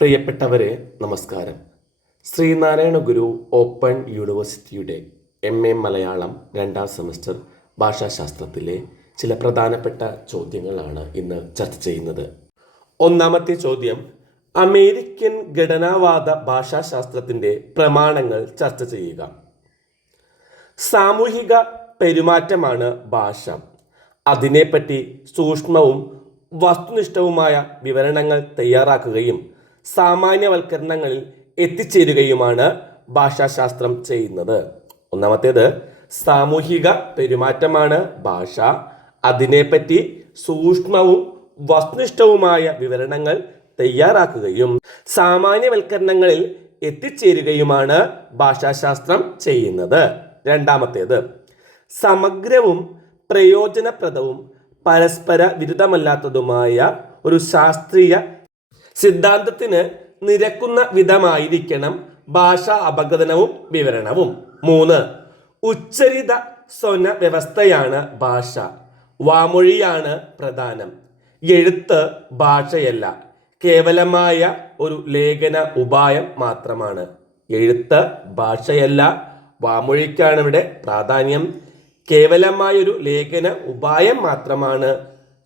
പ്രിയപ്പെട്ടവരെ നമസ്കാരം. ശ്രീനാരായണ ഗുരു ഓപ്പൺ യൂണിവേഴ്സിറ്റിയുടെ എം എ മലയാളം രണ്ടാം സെമസ്റ്റർ ഭാഷാശാസ്ത്രത്തിലെ ചില പ്രധാനപ്പെട്ട ചോദ്യങ്ങളാണ് ഇന്ന് ചർച്ച ചെയ്യുന്നത്. ഒന്നാമത്തെ ചോദ്യം അമേരിക്കൻ ഘടനാവാദ ഭാഷാശാസ്ത്രത്തിന്റെ പ്രമാണങ്ങൾ ചർച്ച ചെയ്യുക. സാമൂഹിക പെരുമാറ്റമാണ് ഭാഷ. അതിനെപ്പറ്റി സൂക്ഷ്മവും വസ്തുനിഷ്ഠവുമായ വിവരണങ്ങൾ തയ്യാറാക്കുകയും സാമാന്യവൽക്കരണങ്ങളിൽ എത്തിച്ചേരുകയുമാണ് ഭാഷാശാസ്ത്രം ചെയ്യുന്നത്. ഒന്നാമത്തേത് സാമൂഹിക പെരുമാറ്റമാണ് ഭാഷ. അതിനെപ്പറ്റി സൂക്ഷ്മവും വസ്തുനിഷ്ഠവുമായ വിവരണങ്ങൾ തയ്യാറാക്കുകയും സാമാന്യവൽക്കരണങ്ങളിൽ എത്തിച്ചേരുകയുമാണ് ഭാഷാശാസ്ത്രം ചെയ്യുന്നത്. രണ്ടാമത്തേത് സമഗ്രവും പ്രയോജനപ്രദവും പരസ്പര വിരുദ്ധമല്ലാത്തതുമായ ഒരു ശാസ്ത്രീയ സിദ്ധാന്തത്തിന് നിരക്കുന്ന വിധമായിരിക്കണം ഭാഷാ അപഗതനവും വിവരണവും. മൂന്ന് ഉച്ചരിത സ്വന വ്യവസ്ഥയാണ് ഭാഷ. വാമൊഴിയാണ് പ്രധാനം. എഴുത്ത് ഭാഷയല്ല. കേവലമായ ഒരു ലേഖന ഉപായം മാത്രമാണ്. എഴുത്ത് ഭാഷയല്ല. വാമൊഴിക്കാണ് ഇവിടെ പ്രാധാന്യം. കേവലമായൊരു ലേഖന ഉപായം മാത്രമാണ്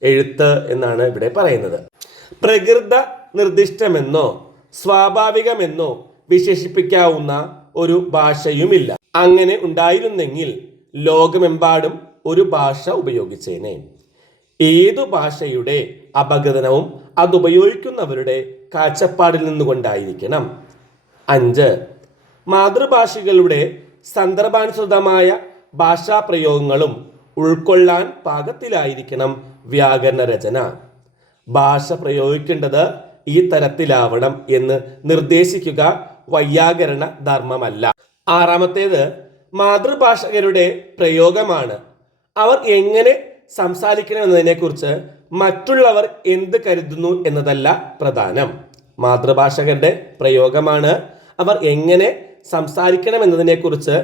എഴുത്ത് എന്നാണ് ഇവിടെ പറയുന്നത്. പ്രകൃത നിർദ്ദിഷ്ടമെന്നോ സ്വാഭാവികമെന്നോ വിശേഷിപ്പിക്കാവുന്ന ഒരു ഭാഷയുമില്ല. അങ്ങനെ ഉണ്ടായിരുന്നെങ്കിൽ ലോകമെമ്പാടും ഒരു ഭാഷ ഉപയോഗിച്ചേനെ. ഏതു ഭാഷയുടെ അപകടനവും അതുപയോഗിക്കുന്നവരുടെ കാഴ്ചപ്പാടിൽ നിന്നുകൊണ്ടായിരിക്കണം. അഞ്ച്. മാതൃഭാഷകളുടെ സന്ദർഭാനുസൃതമായ ഭാഷാ പ്രയോഗങ്ങളും ഉൾക്കൊള്ളാൻ പാകത്തിലായിരിക്കണം വ്യാകരണ രചന ഭാഷ പ്രയോഗിക്കേണ്ടത് ഈ തരത്തിലാവണം എന്ന് നിർദ്ദേശിക്കുക വൈയാകരണ ധർമ്മമല്ല. ആറാമത്തേത് മാതൃഭാഷകരുടെ പ്രയോഗമാണ്. അവർ എങ്ങനെ സംസാരിക്കണമെന്നതിനെക്കുറിച്ച് മറ്റുള്ളവർ എന്ത് കരുതുന്നു എന്നതല്ല പ്രധാനം. മാതൃഭാഷകരുടെ പ്രയോഗമാണ് അവർ എങ്ങനെ സംസാരിക്കണമെന്നതിനെക്കുറിച്ച്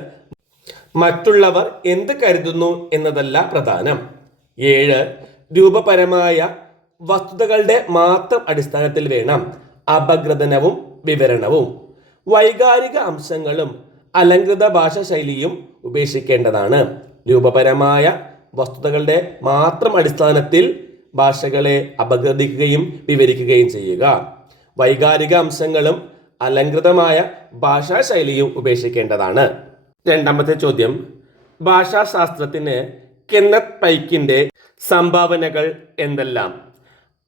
മറ്റുള്ളവർ എന്ത് കരുതുന്നു എന്നതല്ല പ്രധാനം. ഏഴ് രൂപപരമായ വസ്തുതകളുടെ മാത്രം അടിസ്ഥാനത്തിൽ വേണം അപഗ്രഥനവും വിവരണവും. വൈകാരിക അംശങ്ങളും അലങ്കൃത ഭാഷ ശൈലിയും ഉപേക്ഷിക്കേണ്ടതാണ്. രൂപപരമായ വസ്തുതകളുടെ മാത്രം അടിസ്ഥാനത്തിൽ ഭാഷകളെ അപഗ്രഥിക്കുകയും വിവരിക്കുകയും ചെയ്യുക. വൈകാരിക അംശങ്ങളും അലങ്കൃതമായ ഭാഷാശൈലിയും ഉപേക്ഷിക്കേണ്ടതാണ്. രണ്ടാമത്തെ ചോദ്യം. ഭാഷാശാസ്ത്രത്തിന് കെന്നത്ത് പൈക്കിന്റെ സംഭാവനകൾ എന്തെല്ലാം?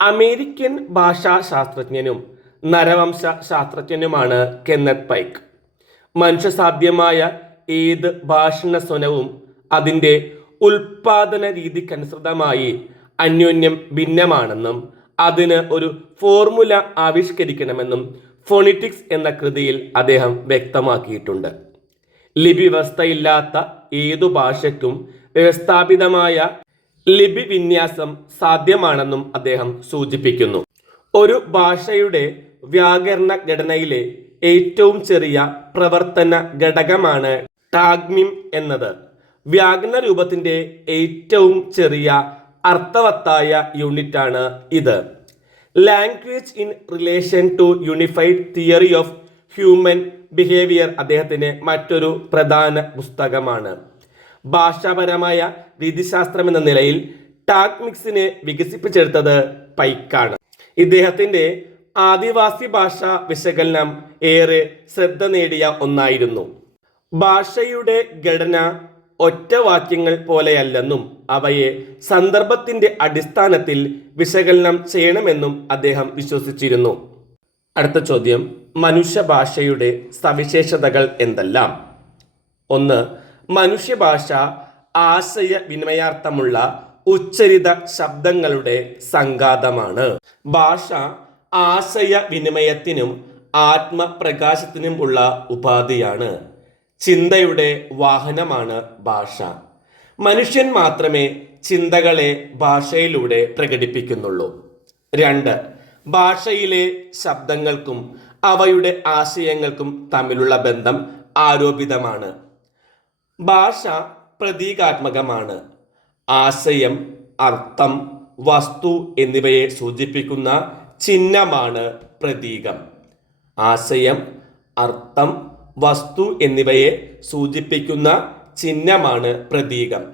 അമേരിക്കൻ ഭാഷാശാസ്ത്രജ്ഞനും നരവംശ ശാസ്ത്രജ്ഞനുമാണ് കെന്നത്ത് പൈക്ക്. മനുഷ്യസാധ്യമായ ഏത് ഭാഷണ സ്വനവും അതിന്റെ ഉൽപാദന രീതിക്കനുസൃതമായി അന്യോന്യം ഭിന്നമാണെന്നും അതിന് ഒരു ഫോർമുല ആവിഷ്കരിക്കണമെന്നും ഫോണിറ്റിക്സ് എന്ന കൃതിയിൽ അദ്ദേഹം വ്യക്തമാക്കിയിട്ടുണ്ട്. ലിപി വ്യവസ്ഥയില്ലാത്ത ഏതു ഭാഷയ്ക്കും വ്യവസ്ഥാപിതമായ ലിപി വിന്യാസം സാധ്യമാണെന്നും അദ്ദേഹം സൂചിപ്പിക്കുന്നു. ഒരു ഭാഷയുടെ വ്യാകരണ ഘടനയിലെ ഏറ്റവും ചെറിയ പ്രവർത്തന ഘടകമാണ് ടാഗ്മിം എന്നത്. വ്യാകരണ രൂപത്തിന്റെ ഏറ്റവും ചെറിയ അർത്ഥവത്തായ യൂണിറ്റാണ് ഇത്. Language in relation to unified theory of human behaviour അദ്ദേഹത്തിന്റെ മറ്റൊരു പ്രധാന പുസ്തകമാണ്. ഭാഷാപരമായ രീതിശാസ്ത്രം എന്ന നിലയിൽ ടാക്മിക്സിനെ വികസിപ്പിച്ചെടുത്തത് പൈക്കാണ്. ഇദ്ദേഹത്തിന്റെ ആദിവാസി ഭാഷ വിശകലനം ഏറെ ശ്രദ്ധ നേടിയ ഒന്നായിരുന്നു. ഭാഷയുടെ ഘടന ഒറ്റ വാക്യങ്ങൾ പോലെയല്ലെന്നും അവയെ സന്ദർഭത്തിന്റെ അടിസ്ഥാനത്തിൽ വിശകലനം ചെയ്യണമെന്നും അദ്ദേഹം വിശ്വസിച്ചിരുന്നു. അടുത്ത ചോദ്യം. മനുഷ്യഭാഷയുടെ സവിശേഷതകൾ എന്തെല്ലാം? ഒന്ന് മനുഷ്യഭാഷ ആശയ വിനിമയാർത്ഥമുള്ള ഉച്ചരിത ശബ്ദങ്ങളുടെ സംഘാതമാണ്. ഭാഷ ആശയ വിനിമയത്തിനും ആത്മപ്രകാശത്തിനും ഉള്ള ഉപാധിയാണ്. ചിന്തയുടെ വാഹനമാണ് ഭാഷ. മനുഷ്യൻ മാത്രമേ ചിന്തകളെ ഭാഷയിലൂടെ പ്രകടിപ്പിക്കുന്നുള്ളൂ. രണ്ട് ഭാഷയിലെ ശബ്ദങ്ങൾക്കും അവയുടെ ആശയങ്ങൾക്കും തമ്മിലുള്ള ബന്ധം ആരോപിതമാണ്. ഭാഷ പ്രതീകാത്മകമാണ്. ആശയം അർത്ഥം വസ്തു എന്നിവയെ സൂചിപ്പിക്കുന്ന ചിഹ്നമാണ് പ്രതീകം. ആശയം അർത്ഥം വസ്തു എന്നിവയെ സൂചിപ്പിക്കുന്ന ചിഹ്നമാണ് പ്രതീകം.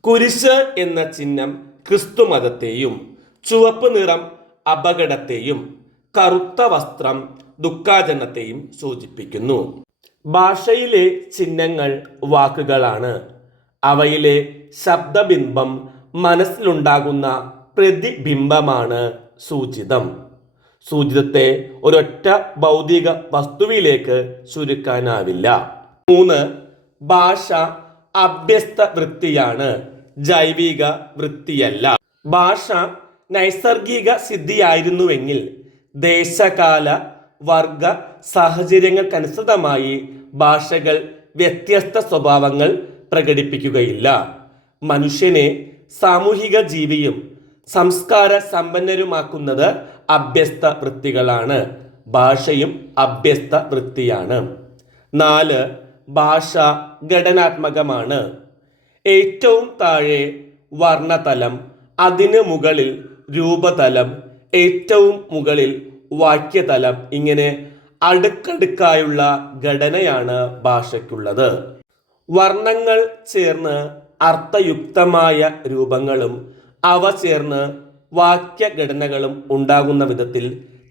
കുരിശ് എന്ന ചിഹ്നം ക്രിസ്തുമതത്തെയും ചുവപ്പ് നിറം അപകടത്തെയും കറുത്ത വസ്ത്രം ദുഃഖാചരണത്തെയും സൂചിപ്പിക്കുന്നു. ഭാഷയിലെ ചിഹ്നങ്ങൾ വാക്കുകളാണ്. അവയിലെ ശബ്ദബിംബം മനസ്സിലുണ്ടാകുന്ന പ്രതിബിംബമാണ് സൂചിതം. സൂചിതത്തെ ഒരൊറ്റ ഭൗതിക വസ്തുവിലേക്ക് ചുരുക്കാനാവില്ല. മൂന്ന് ഭാഷ അഭ്യസ്ത വൃത്തിയാണ്. ജൈവിക വൃത്തിയല്ല. ഭാഷ നൈസർഗിക സിദ്ധിയായിരുന്നുവെങ്കിൽ ദേശകാല വർഗ സാഹചര്യങ്ങൾക്കനുസൃതമായി ഭാഷകൾ വ്യത്യസ്ത സ്വഭാവങ്ങൾ പ്രകടിപ്പിക്കുകയില്ല. മനുഷ്യനെ സാമൂഹിക ജീവിയും സംസ്കാര സമ്പന്നരുമാക്കുന്നത് അഭ്യസ്ത വൃത്തികളാണ്. ഭാഷയും അഭ്യസ്ത വൃത്തിയാണ്. നാല് ഭാഷ ഘടനാത്മകമാണ്. ഏറ്റവും താഴെ വർണതലം അതിനു മുകളിൽ രൂപതലം ഏറ്റവും മുകളിൽ വാക്യതലം ഇങ്ങനെ അടുക്കടുക്കായുള്ള ഘടനയാണ് ഭാഷയ്ക്കുള്ളത്. വർണങ്ങൾ ചേർന്ന് അർത്ഥയുക്തമായ രൂപങ്ങളും അവ ചേർന്ന് വാക്യഘടനകളും ഉണ്ടാകുന്ന വിധത്തിൽ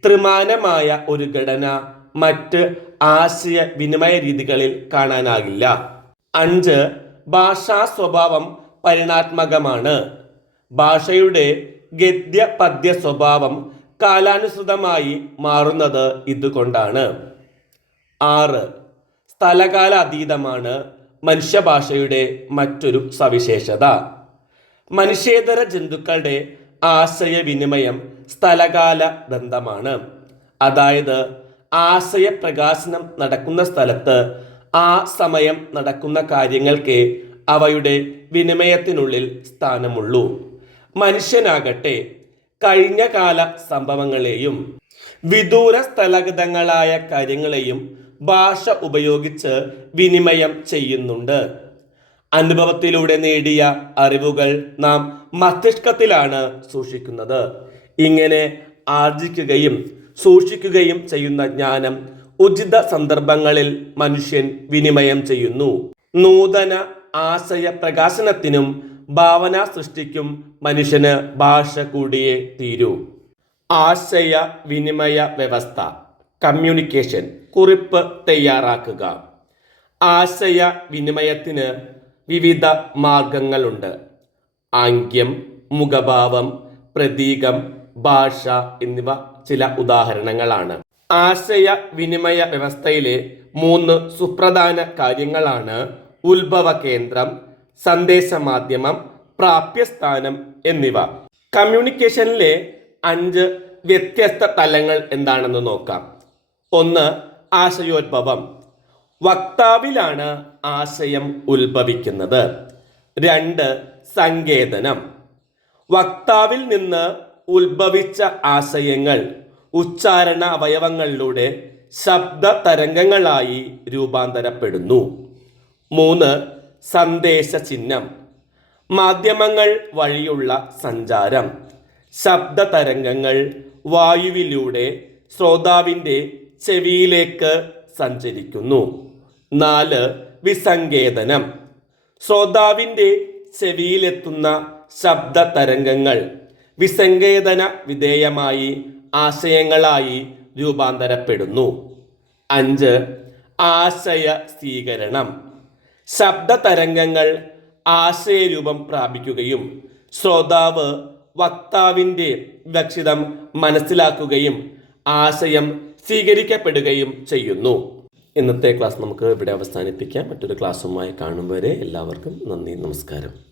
ത്രിമാനമായ ഒരു ഘടന മറ്റ് ആശയ വിനിമയ രീതികളിൽ കാണാനാകില്ല. അഞ്ച് ഭാഷാ സ്വഭാവം പരിണാത്മകമാണ്. ഭാഷയുടെ ഗദ്യ പദ്യ സ്വഭാവം കാലാനുസൃതമായി മാറുന്നത് ഇതുകൊണ്ടാണ്. ആറ്. സ്ഥലകാല അതീതമാണ് മനുഷ്യഭാഷയുടെ മറ്റൊരു സവിശേഷത. മനുഷ്യേതര ജന്തുക്കളുടെ ആശയവിനിമയം സ്ഥലകാല ബന്ധമാണ് അതായത് ആശയപ്രകാശനം നടക്കുന്ന സ്ഥലത്ത് ആ സമയം നടക്കുന്ന കാര്യങ്ങൾക്ക് അവയുടെ വിനിമയത്തിനുള്ളിൽ സ്ഥാനമുള്ളൂ. മനുഷ്യനാകട്ടെ കഴിഞ്ഞ കാല സംഭവങ്ങളെയും വിദൂര സ്ഥലഗതങ്ങളായ കാര്യങ്ങളെയും ഭാഷ ഉപയോഗിച്ച് വിനിമയം ചെയ്യുന്നുണ്ട്. അനുഭവത്തിലൂടെ നേടിയ അറിവുകൾ നാം മസ്തിഷ്കത്തിലാണ് സൂക്ഷിക്കുന്നത്. ഇങ്ങനെ ആർജിക്കുകയും സൂക്ഷിക്കുകയും ചെയ്യുന്ന ജ്ഞാനം ഉചിത സന്ദർഭങ്ങളിൽ മനുഷ്യൻ വിനിമയം ചെയ്യുന്നു. നൂതന ആശയ പ്രകാശനത്തിനും ഭാവന സൃഷ്ടിക്കും മനുഷ്യന് ഭാഷ കൂടിയേ തീരൂ. ആശയ വിനിമയ വ്യവസ്ഥ കമ്മ്യൂണിക്കേഷൻ കുറിപ്പ് തയ്യാറാക്കുക. ആശയ വിനിമയത്തിന് വിവിധ മാർഗങ്ങളുണ്ട്. ആംഗ്യം മുഖഭാവം പ്രതീകം ഭാഷ എന്നിവ ചില ഉദാഹരണങ്ങളാണ്. ആശയ വിനിമയ വ്യവസ്ഥയിലെ മൂന്ന് സുപ്രധാന കാര്യങ്ങളാണ് ഉത്ഭവ കേന്ദ്രം സന്ദേശമാധ്യമം പ്രാപ്യസ്ഥാനം എന്നിവ. കമ്മ്യൂണിക്കേഷനിലെ അഞ്ച് വ്യത്യസ്ത തലങ്ങൾ എന്താണെന്ന് നോക്കാം. ഒന്ന് ആശയോത്ഭവം വക്താവിലാണ് ആശയം ഉത്ഭവിക്കുന്നത്. രണ്ട് സങ്കേതനം. വക്താവിൽ നിന്ന് ഉത്ഭവിച്ച ആശയങ്ങൾ ഉച്ചാരണ അവയവങ്ങളിലൂടെ ശബ്ദ തരംഗങ്ങളായി രൂപാന്തരപ്പെടുന്നു. മൂന്ന് സന്ദേശ ചിഹ്നം മാധ്യമങ്ങൾ വഴിയുള്ള സഞ്ചാരം. ശബ്ദ തരംഗങ്ങൾ വായുവിലൂടെ ശ്രോതാവിന്റെ ചെവിയിലേക്ക് സഞ്ചരിക്കുന്നു. നാല് വിസങ്കേതനം. ശ്രോതാവിന്റെ ചെവിയിലെത്തുന്ന ശബ്ദ തരംഗങ്ങൾ വിസങ്കേതന വിധേയമായി ആശയങ്ങളായി രൂപാന്തരപ്പെടുന്നു. അഞ്ച് ആശയ സ്വീകരണം ശബ്ദ തരംഗങ്ങൾ ആശയരൂപം പ്രാപിക്കുകയും ശ്രോതാവ് വക്താവിന്റെ ലക്ഷിതം മനസ്സിലാക്കുകയും ആശയം സ്വീകരിക്കപ്പെടുകയും ചെയ്യുന്നു. ഇന്നത്തെ ക്ലാസ് നമുക്ക് ഇവിടെ അവസാനിപ്പിക്കാം. മറ്റൊരു ക്ലാസ്സുമായി കാണും വരെ എല്ലാവർക്കും നന്ദി നമസ്കാരം.